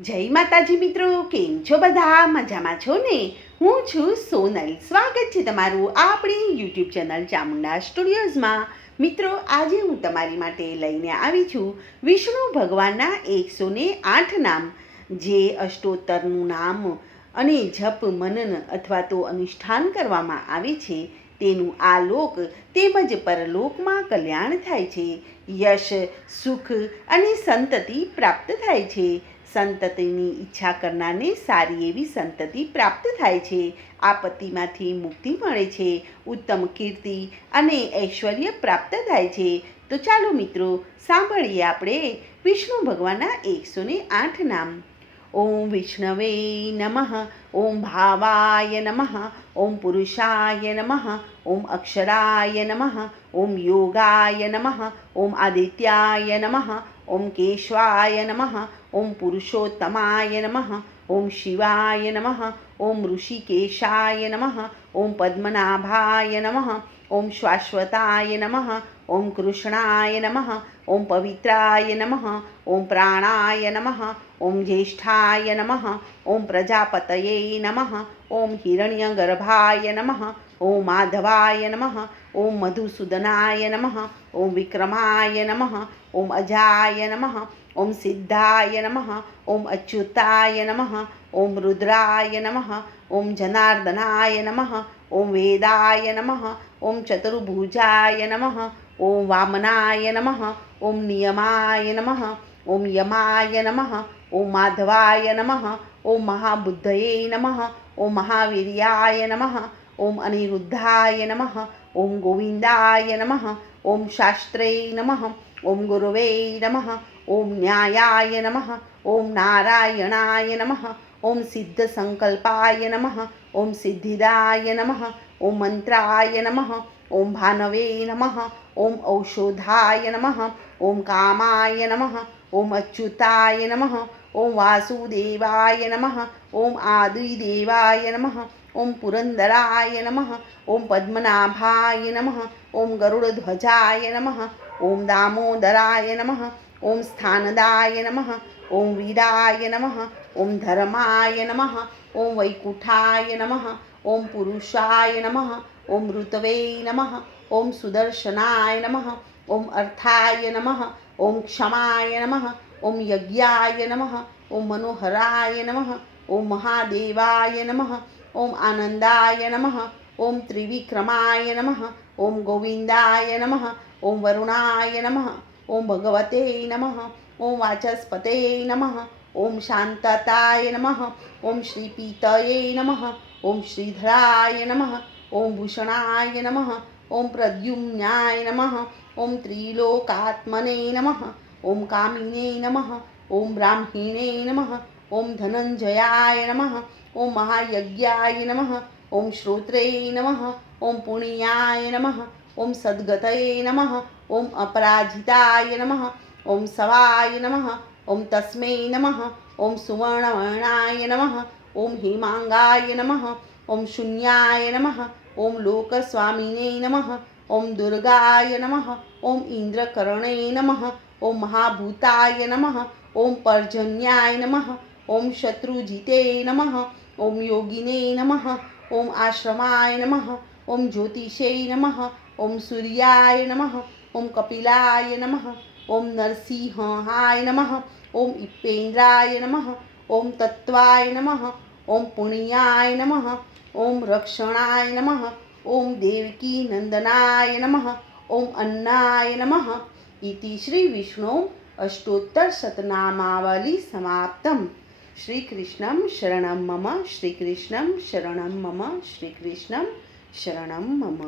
જય માતાજી મિત્રો, કેમ છો બધા? મજામાં છો ને? હું છું સોનલ. સ્વાગત છે તમારું આપણી યુટ્યુબ ચેનલ ચામુંડા સ્ટુડિયોઝમાં. મિત્રો, આજે હું તમારી માટે લઈને આવી છું વિષ્ણુ ભગવાનના એકસો ને આઠ નામ. જે અષ્ટોત્તરનું નામ અને જપ, મનન અથવા તો અનુષ્ઠાન કરવામાં આવે છે. તેનું આ લોક તેમજ પરલોકમાં કલ્યાણ થાય છે. યશ, સુખ અને સંતતિ પ્રાપ્ત થાય છે. સંતતિની ઈચ્છા કરનારને સારી એવી સંતતિ પ્રાપ્ત થાય છે. આપત્તિમાંથી મુક્તિ મળે છે, ઉત્તમ કીર્તિ અને ઐશ્વર્ય પ્રાપ્ત થાય છે. તો ચાલો મિત્રો, સાંભળીએ આપણે વિષ્ણુ ભગવાનના એકસો આઠ નામ. ॐ विष्णवे नमः ॐ भावाय नमः ॐ पुरुषाय नमः ॐ अक्षराय नमः ॐ योगाय नमः ॐ आदित्याय नमः ॐ केशवाय नमः ॐ पुरुषोत्तमाय नमः ॐ शिवाय नमः ॐ ऋषिकेशाय नमः ॐ पद्मनाभाय नमः ॐ शाश्वताय नमः ॐ कृष्णाय नमः ॐ पवित्राय नमः ॐ प्राणाय नमः ॐ ज्येष्ठाय नमः ॐ प्रजापतये नमः ॐ हिरण्यगर्भाय नमः ॐ माधवाय नमः ॐ मधुसूदनाय नमः ॐ विक्रमाय नमः ॐ अजाय नमः ॐ सिद्धाय नमः ॐ अच्युताय नमः ॐ रुद्राय नमः ॐ जनार्दनाय नमः ॐ वेदाय नमः ॐ चतुर्भुजाय नमः ॐ वामनाय नमः ॐ नियमाय नमः ॐ यमाय नमः ॐ माधवाय नमः ॐ महाबुद्धये नमः ॐ महावीर्याय नमः ॐ अनिरुद्धाय नमः ॐ गोविन्दाय नमः ॐ शास्त्रे नमः ॐ गुरवे नमः ॐ न्यायाय नमः ॐ नारायणाय नमः ॐ सिद्धसङ्कल्पाय नमः ॐ सिद्धिदाय नमः ॐ मन्त्राय नमः ॐ भानवे नमः ॐ औषधाय नमः ॐ कामाय नमः ओम अच्युताय नमः ओम वासुदेवाय नमः ओम आदिदेवाय नमः ओम पुरंदराय नमः ओम पद्मनाभाय नमः ओम गरुड़ध्वजाय नमः ओम दामोदराय नमः ओम स्थानदाय नमः ओम वीराय नमः ओम धर्माय नमः ओम वैकुठाय नमः ओम पुरुषाय नमः ओम ऋतवे नमः ओम सुदर्शनाय नमः ओम अर्थाय नमः ॐ क्षमाय नम ॐ यज्ञाय नम ॐ मनोहराय नम ॐ महादेवाय नम ॐ आनन्दाय नम ॐ त्रिविक्रमाय नम ॐ गोविन्दाय नम ॐ वरुणाय नम ॐ भगवते नम ॐ वाचस्पते नम ॐ शान्तताय नम ॐ श्रीपीत नम ॐ श्रीधराय नम ॐ भूषणाय नम ॐ प्रद्युम्नाय नम ॐ त्रिलोकात्मने नमः ॐ कामिने नमः ॐ ब्राह्मीणे नमः ॐ धनंजयाय नमः ॐ महायज्ञाय नमः ॐ श्रोत्रे नमः ॐ पुण्याय नमः ॐ सद्गतये नमः ॐ अपराजिताय नमः ॐ सवाय नमः ॐ तस्मै नमः ॐ सुवर्णवर्णाय नमः ॐ हेमाङ्गाय नमः ॐ शून्याय नमः ॐ लोकस्वामिने नमः ओम दुर्गाय नम ओम इन्द्रकर्णे नम ओम महाभूताय नम ओम पर्जन्याय नम ओम शत्रुजिते नम ओम योगिने नम ओम आश्रमाय नम ओम ज्योतिषे नम ओम सूर्याय नम ओम कपिलाय नम ओम नरसिंहाय नम ओम इपेन्द्राय नम ओम तत्वाय नम ओम पुण्याय नम ओम रक्षणाय नमः ॐ देवकीनन्दनाय नमः ॐ अन्नाय नमः इति श्रीविष्णोम् अष्टोत्तरशतनामावली समाप्तं श्रीकृष्णं शरणं मम, श्रीकृष्णं शरण मम, श्रीकृष्णं शरण मम।